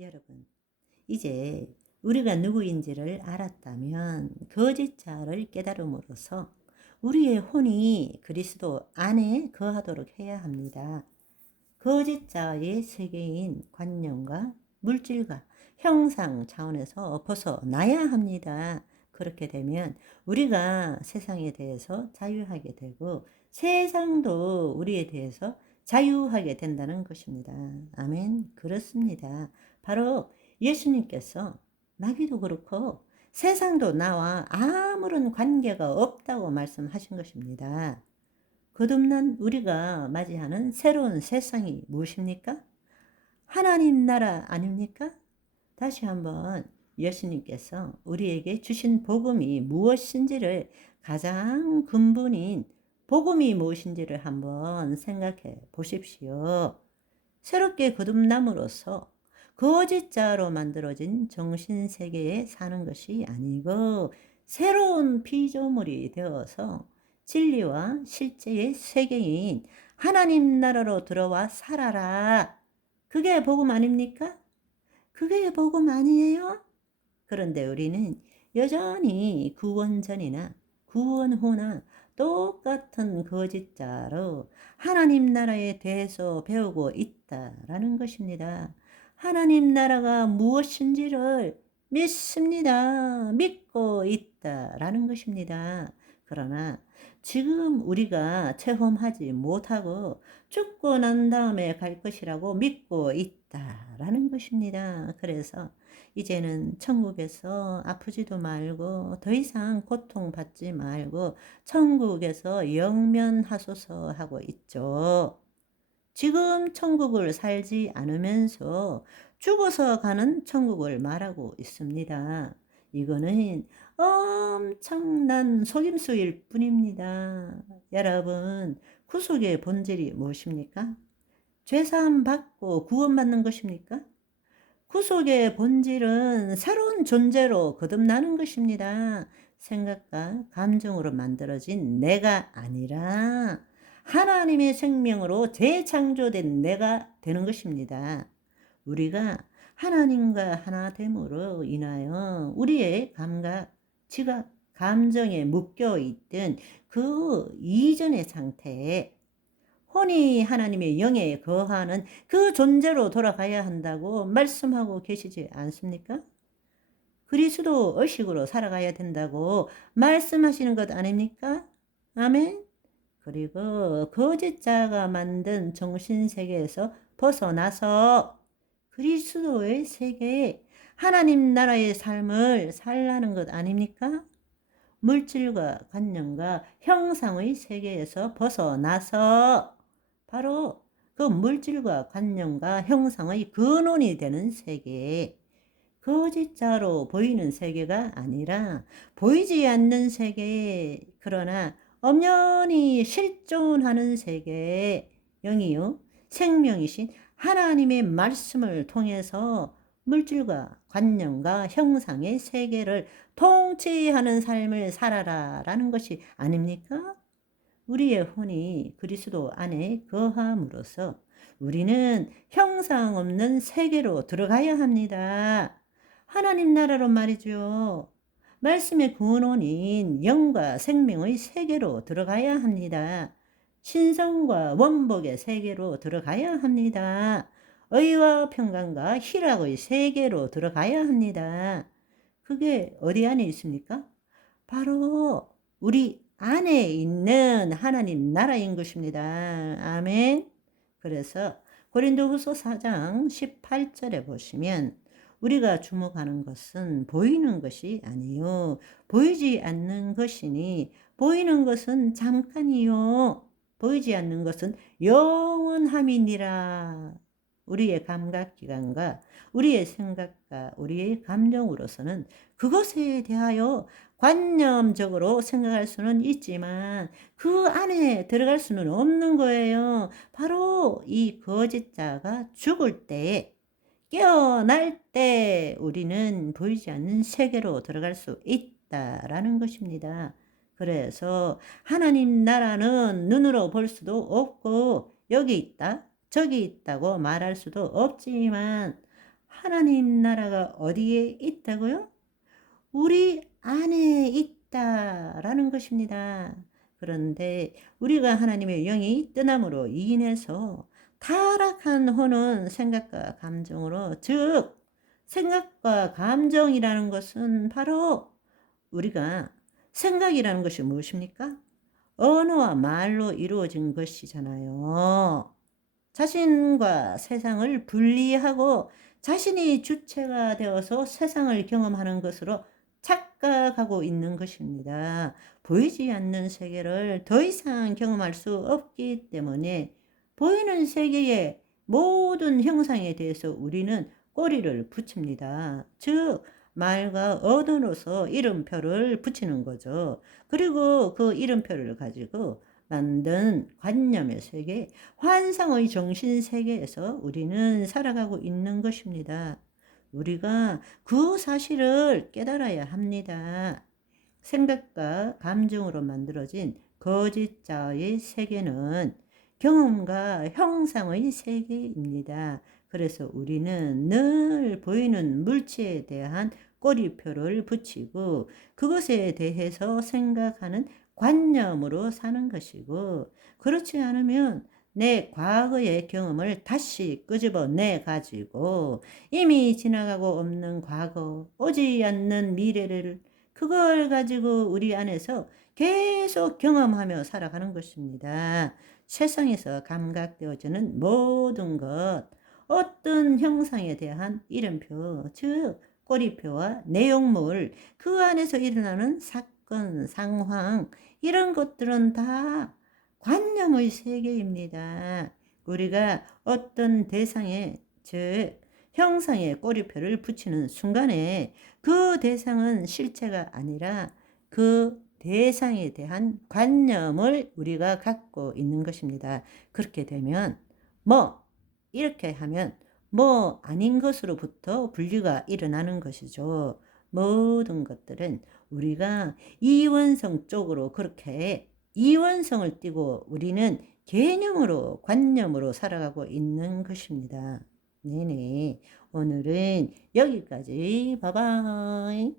여러분, 이제 우리가 누구인지를 알았다면 거짓자를 깨달음으로써 우리의 혼이 그리스도 안에 거하도록 해야 합니다. 거짓자의 세계인 관념과 물질과 형상 차원에서 벗어나야 합니다. 그렇게 되면 우리가 세상에 대해서 자유하게 되고 세상도 우리에 대해서 자유하게 된다는 것입니다. 아멘. 그렇습니다. 바로 예수님께서 나귀도 그렇고 세상도 나와 아무런 관계가 없다고 말씀하신 것입니다. 거듭난 우리가 맞이하는 새로운 세상이 무엇입니까? 하나님 나라 아닙니까? 다시 한번 예수님께서 우리에게 주신 복음이 무엇인지를 가장 근본인 복음이 무엇인지를 한번 생각해 보십시오. 새롭게 거듭남으로써 거짓자로 만들어진 정신세계에 사는 것이 아니고 새로운 피조물이 되어서 진리와 실제의 세계인 하나님 나라로 들어와 살아라. 그게 복음 아닙니까? 그게 복음 아니에요? 그런데 우리는 여전히 구원 전이나 구원 후나 똑같은 거짓자로 하나님 나라에 대해서 배우고 있다라는 것입니다. 하나님 나라가 무엇인지를 믿습니다. 믿고 있다라는 것입니다. 그러나 지금 우리가 체험하지 못하고 죽고 난 다음에 갈 것이라고 믿고 있다라는 것입니다. 그래서 이제는 천국에서 아프지도 말고 더 이상 고통받지 말고 천국에서 영면하소서 하고 있죠. 지금 천국을 살지 않으면서 죽어서 가는 천국을 말하고 있습니다. 이거는 엄청난 속임수일 뿐입니다. 여러분, 구속의 본질이 무엇입니까? 죄사함 받고 구원받는 것입니까? 구속의 본질은 새로운 존재로 거듭나는 것입니다. 생각과 감정으로 만들어진 내가 아니라 하나님의 생명으로 재창조된 내가 되는 것입니다. 우리가 하나님과 하나됨으로 인하여 우리의 감각, 지각, 감정에 묶여 있던 그 이전의 상태에 혼이 하나님의 영에 거하는 그 존재로 돌아가야 한다고 말씀하고 계시지 않습니까? 그리스도 의식으로 살아가야 된다고 말씀하시는 것 아닙니까? 아멘. 그리고 거짓자가 만든 정신세계에서 벗어나서 그리스도의 세계에 하나님 나라의 삶을 살라는 것 아닙니까? 물질과 관념과 형상의 세계에서 벗어나서 바로 그 물질과 관념과 형상의 근원이 되는 세계, 거짓자로 보이는 세계가 아니라 보이지 않는 세계, 그러나 엄연히 실존하는 세계, 영이요 생명이신 하나님의 말씀을 통해서 물질과 관념과 형상의 세계를 통치하는 삶을 살아라라는 것이 아닙니까? 우리의 혼이 그리스도 안에 거함으로써 우리는 형상 없는 세계로 들어가야 합니다. 하나님 나라로 말이죠. 말씀의 근원인 영과 생명의 세계로 들어가야 합니다. 신성과 원복의 세계로 들어가야 합니다. 의와 평강과 희락의 세계로 들어가야 합니다. 그게 어디 안에 있습니까? 바로 우리 안에 있는 하나님 나라인 것입니다. 아멘. 그래서 고린도후서 4장 18절에 보시면 우리가 주목하는 것은 보이는 것이 아니요 보이지 않는 것이니 보이는 것은 잠깐이요 보이지 않는 것은 영원함이니라. 우리의 감각기관과 우리의 생각과 우리의 감정으로서는 그것에 대하여 관념적으로 생각할 수는 있지만 그 안에 들어갈 수는 없는 거예요. 바로 이 거짓자가 죽을 때에 깨어날 때 우리는 보이지 않는 세계로 들어갈 수 있다라는 것입니다. 그래서 하나님 나라는 눈으로 볼 수도 없고 여기 있다 저기 있다고 말할 수도 없지만 하나님 나라가 어디에 있다고요? 우리 안에 있다라는 것입니다. 그런데 우리가 하나님의 영이 떠남으로 인해서 타락한 혼은 생각과 감정으로, 즉 생각과 감정이라는 것은 바로 우리가, 생각이라는 것이 무엇입니까? 언어와 말로 이루어진 것이잖아요. 자신과 세상을 분리하고 자신이 주체가 되어서 세상을 경험하는 것으로 착각하고 있는 것입니다. 보이지 않는 세계를 더 이상 경험할 수 없기 때문에 보이는 세계의 모든 형상에 대해서 우리는 꼬리를 붙입니다. 즉 말과 언어로서 이름표를 붙이는 거죠. 그리고 그 이름표를 가지고 만든 관념의 세계, 환상의 정신 세계에서 우리는 살아가고 있는 것입니다. 우리가 그 사실을 깨달아야 합니다. 생각과 감정으로 만들어진 거짓자의 세계는 경험과 형상의 세계입니다. 그래서 우리는 늘 보이는 물체에 대한 꼬리표를 붙이고 그것에 대해서 생각하는 관념으로 사는 것이고, 그렇지 않으면 내 과거의 경험을 다시 끄집어내 가지고 이미 지나가고 없는 과거, 오지 않는 미래를, 그걸 가지고 우리 안에서 계속 경험하며 살아가는 것입니다. 세상에서 감각되어지는 모든 것, 어떤 형상에 대한 이름표, 즉 꼬리표와 내용물, 그 안에서 일어나는 사건, 상황, 이런 것들은 다 관념의 세계입니다. 우리가 어떤 대상에, 즉 형상에 꼬리표를 붙이는 순간에 그 대상은 실체가 아니라 그 대상에 대한 관념을 우리가 갖고 있는 것입니다. 그렇게 되면 이렇게 하면 아닌 것으로부터 분리가 일어나는 것이죠. 모든 것들은 우리가 이원성 쪽으로, 그렇게 이원성을 띠고 우리는 개념으로, 관념으로 살아가고 있는 것입니다. 네네. 오늘은 여기까지. 바이바이.